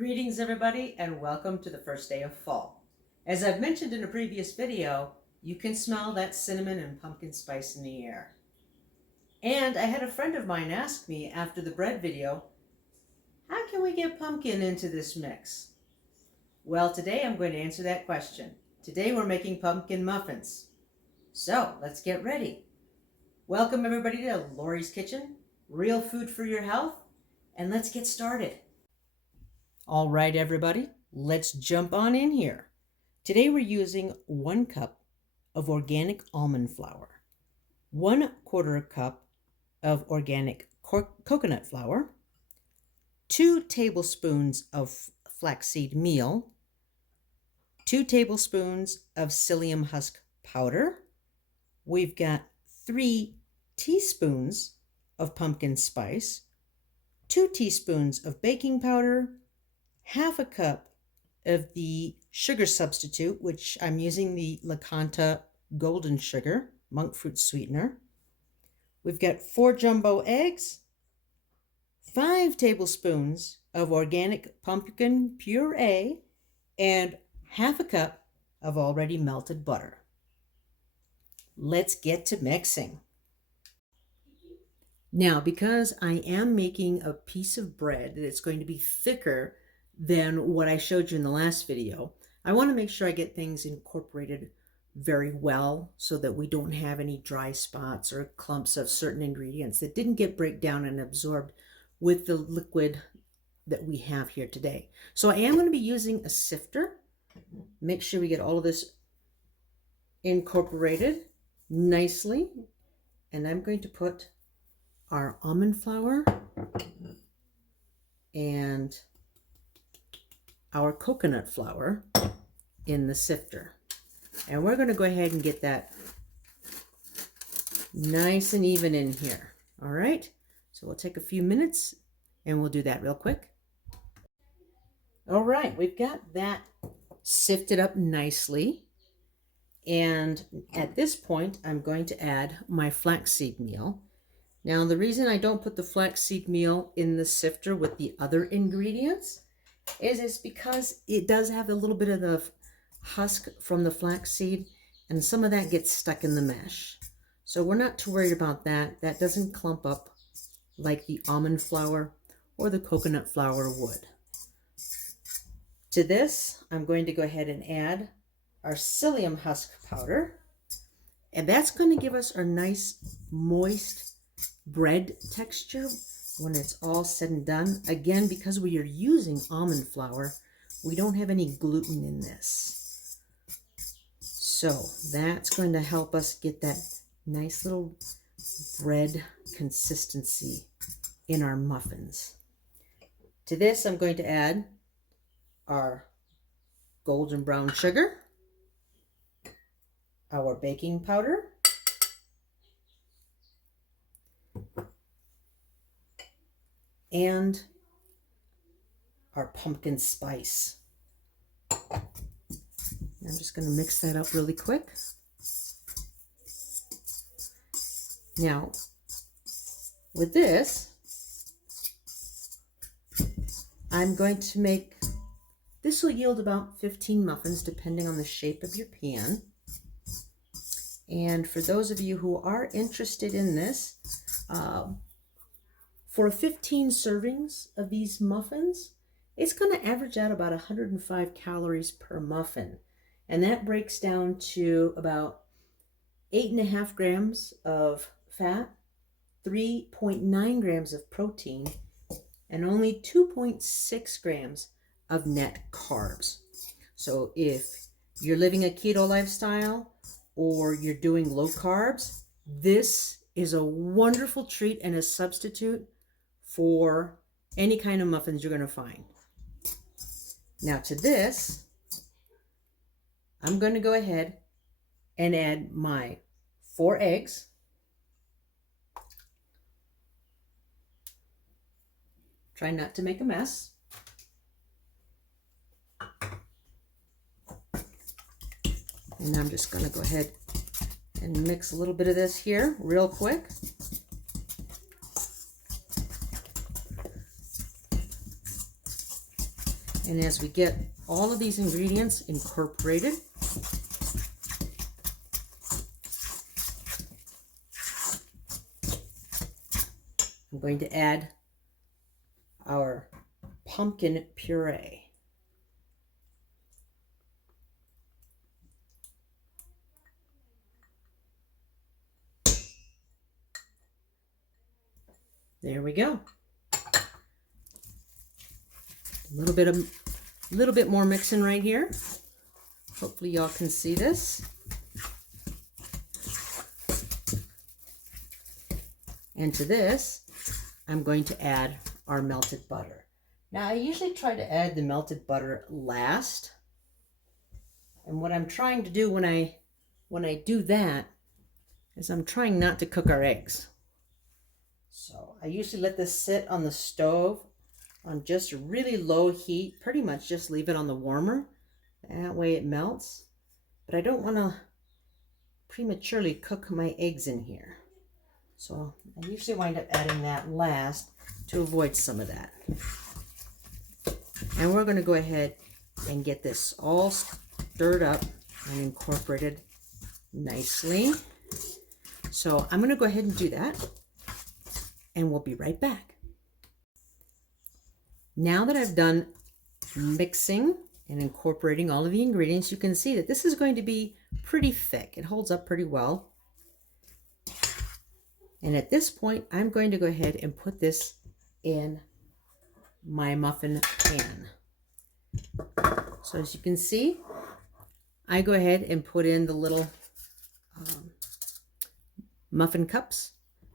Greetings everybody and welcome to the first day of fall. As I've mentioned in a previous video, you can smell that cinnamon and pumpkin spice in the air. And I had a friend of mine ask me after the bread video, how can we get pumpkin into this mix? Well, today I'm going to answer that question. Today we're making pumpkin muffins. So let's get ready. Welcome everybody to Lori's Kitchen, real food for your health, and let's get started. All right, everybody, let's jump on in here. Today we're using 1 cup of organic almond flour, 1/4 cup of organic coconut flour, 2 tablespoons of flaxseed meal, 2 tablespoons of psyllium husk powder. We've got 3 teaspoons of pumpkin spice, 2 teaspoons of baking powder, 1/2 cup of the sugar substitute, which I'm using the Lacanta golden sugar, monk fruit sweetener. We've got 4 jumbo eggs, 5 tablespoons of organic pumpkin puree, and 1/2 cup of already melted butter. Let's get to mixing. Now, because I am making a piece of bread that's going to be thicker than what I showed you in the last video, I want to make sure I get things incorporated very well so that we don't have any dry spots or clumps of certain ingredients that didn't get break down and absorbed with the liquid that we have here today. So I am going to be using a sifter. Make sure we get all of this incorporated nicely. And I'm going to put our almond flour and our coconut flour in the sifter. And we're going to go ahead and get that nice and even in here. All right, so we'll take a few minutes and we'll do that real quick. All right, we've got that sifted up nicely. And at this point, I'm going to add my flaxseed meal. Now, the reason I don't put the flaxseed meal in the sifter with the other ingredients is because it does have a little bit of the husk from the flaxseed, and some of that gets stuck in the mesh. So we're not too worried about that. That doesn't clump up like the almond flour or the coconut flour would. To this, I'm going to go ahead and add our psyllium husk powder, and that's going to give us our nice moist bread texture when it's all said and done. Again, because we are using almond flour, we don't have any gluten in this. So that's going to help us get that nice little bread consistency in our muffins. To this, I'm going to add our golden brown sugar, our baking powder, and our pumpkin spice. I'm just going to mix that up really quick. Now, with this, I'm going to make, this will yield about 15 muffins depending on the shape of your pan. And for those of you who are interested in this, for 15 servings of these muffins, it's going to average out about 105 calories per muffin. And that breaks down to about 8.5 grams of fat, 3.9 grams of protein, and only 2.6 grams of net carbs. So if you're living a keto lifestyle or you're doing low carbs, this is a wonderful treat and a substitute for any kind of muffins you're going to find. Now to this, I'm going to go ahead and add my 4 eggs. Try not to make a mess. And I'm just going to go ahead and mix a little bit of this here real quick. And as we get all of these ingredients incorporated, I'm going to add our pumpkin puree. There we go. A little bit more mixing right here. Hopefully y'all can see this. And to this, I'm going to add our melted butter. Now, I usually try to add the melted butter last. And what I'm trying to do when I do that is I'm trying not to cook our eggs. So I usually let this sit on the stove on just really low heat, pretty much just leave it on the warmer. That way it melts. But I don't want to prematurely cook my eggs in here. So I usually wind up adding that last to avoid some of that. And we're going to go ahead and get this all stirred up and incorporated nicely. So I'm going to go ahead and do that, and we'll be right back. Now that I've done mixing and incorporating all of the ingredients, you can see that this is going to be pretty thick. It holds up pretty well. And at this point, I'm going to go ahead and put this in my muffin pan. So as you can see, I go ahead and put in the little muffin cups.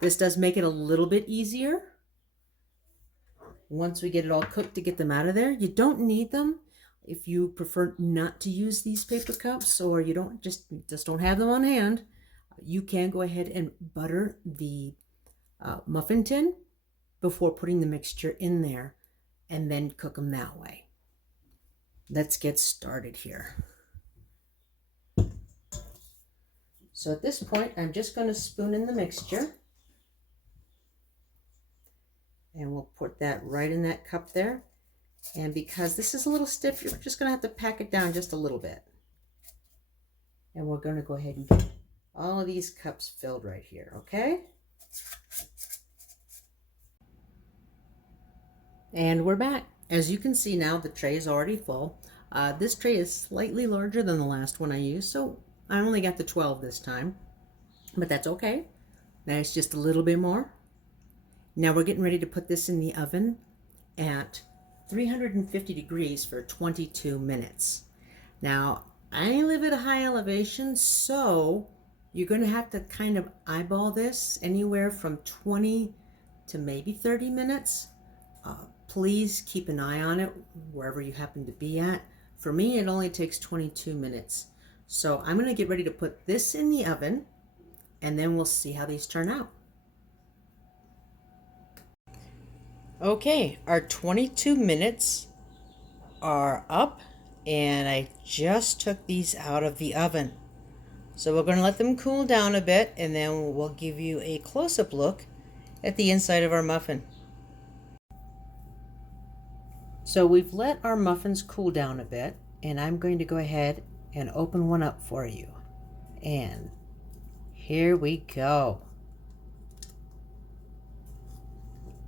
This does make it a little bit easier once we get it all cooked to get them out of there. You don't need them if you prefer not to use these paper cups, or you don't just don't have them on hand. You can go ahead and butter the muffin tin before putting the mixture in there and then cook them that way. Let's get started here. So at this point, I'm just going to spoon in the mixture. And we'll put that right in that cup there. And because this is a little stiff, you're just going to have to pack it down just a little bit. And we're going to go ahead and get all of these cups filled right here, okay? And we're back. As you can see now, the tray is already full. This tray is slightly larger than the last one I used, so I only got the 12 this time, but that's okay. That's just a little bit more. Now we're getting ready to put this in the oven at 350 degrees for 22 minutes. Now, I live at a high elevation, so you're going to have to kind of eyeball this anywhere from 20 to maybe 30 minutes. Please keep an eye on it wherever you happen to be at. For me, it only takes 22 minutes. So I'm going to get ready to put this in the oven, and then we'll see how these turn out. Okay, our 22 minutes are up, and I just took these out of the oven. So we're going to let them cool down a bit, and then we'll give you a close-up look at the inside of our muffin. So we've let our muffins cool down a bit, and I'm going to go ahead and open one up for you. And here we go.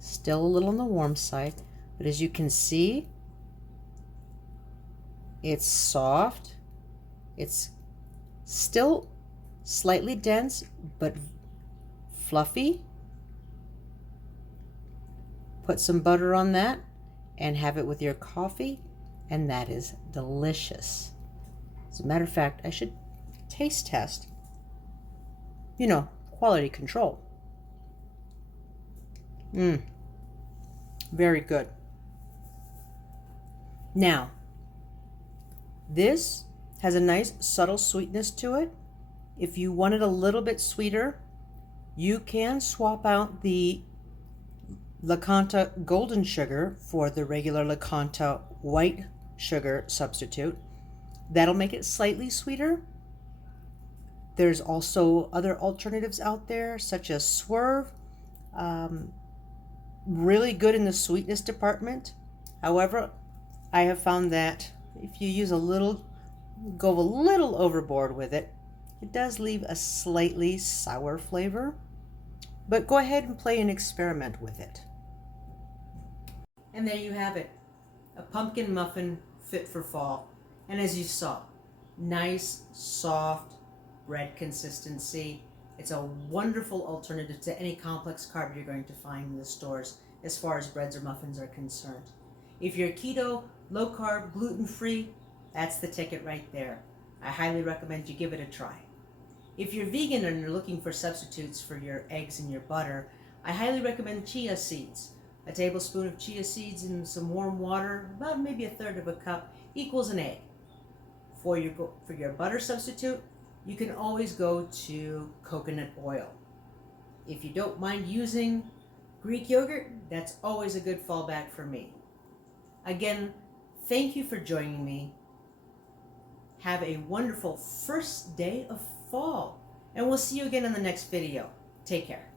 Still a little on the warm side, but as you can see, it's soft. It's still slightly dense, but fluffy. Put some butter on that and have it with your coffee, and that is delicious. As a matter of fact, I should taste test. You know, quality control. Very good. Now, this has a nice subtle sweetness to it. If you want it a little bit sweeter, you can swap out the LaCanta golden sugar for the regular LaCanta white sugar substitute. That'll make it slightly sweeter. There's also other alternatives out there, such as Swerve. Really good in the sweetness department. However, I have found that if you go a little overboard with it, it does leave a slightly sour flavor. But go ahead and play and experiment with it. And there you have it, a pumpkin muffin fit for fall. And as you saw, nice, soft bread consistency. It's a wonderful alternative to any complex carb you're going to find in the stores as far as breads or muffins are concerned. If you're keto, low carb, gluten free, that's the ticket right there. I highly recommend you give it a try. If you're vegan and you're looking for substitutes for your eggs and your butter, I highly recommend chia seeds. A tablespoon of chia seeds in some warm water, about maybe a third of a cup, equals an egg. For your butter substitute, you can always go to coconut oil. If you don't mind using Greek yogurt, that's always a good fallback for me. Again, thank you for joining me. Have a wonderful first day of fall, and we'll see you again in the next video. Take care.